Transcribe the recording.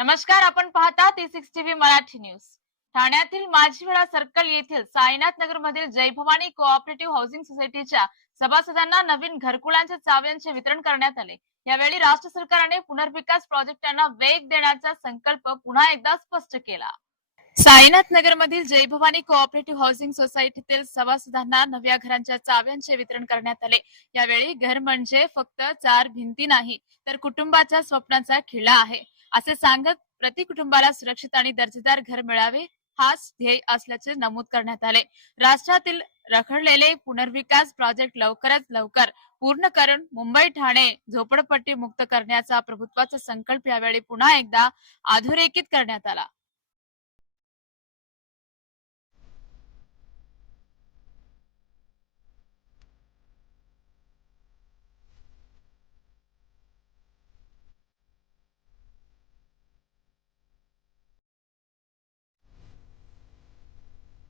नमस्कार, आपण पाहता T6 टीव्ही मराठी न्यूज। ठाण्यातील माझीवेळा सर्कल येथील साईनाथ नगर मधील जय भवानी कोऑपरेटिव्ह हाऊसिंग सोसायटीच्या सभासदांना नवीन घरकुलांच्या चाव्यांचे वितरण करण्यात आले। यावेळी राज्य सरकारने पुनर्विकास प्रोजेक्टांना वेग देण्याचा संकल्प पुन्हा एकदा स्पष्ट केला। साईनाथ नगर मधील जय भवानी कोऑपरेटिव्ह हाऊसिंग सोसायटीतील सभासदांना नव्या घरांच्या चाव्यांचे वितरण करण्यात आले। यावेळी घर म्हणजे फक्त चार भिंती नाही, तर कुटुंबाच्या स्वप्नाचा खिळा आहे असे सांगत प्रति कुटुंबाला सुरक्षित आणि दर्जेदार घर मिळावे हाच ध्येय असल्याचे नमूद करण्यात आले। राज्यातील रखडलेले पुनर्विकास प्रोजेक्ट लवकरात लवकर पूर्ण करून मुंबई ठाणे झोपडपट्टी मुक्त करण्याचा प्रभुत्वाचा संकल्प यावेळी पुन्हा एकदा अधोरेखित करण्यात आला।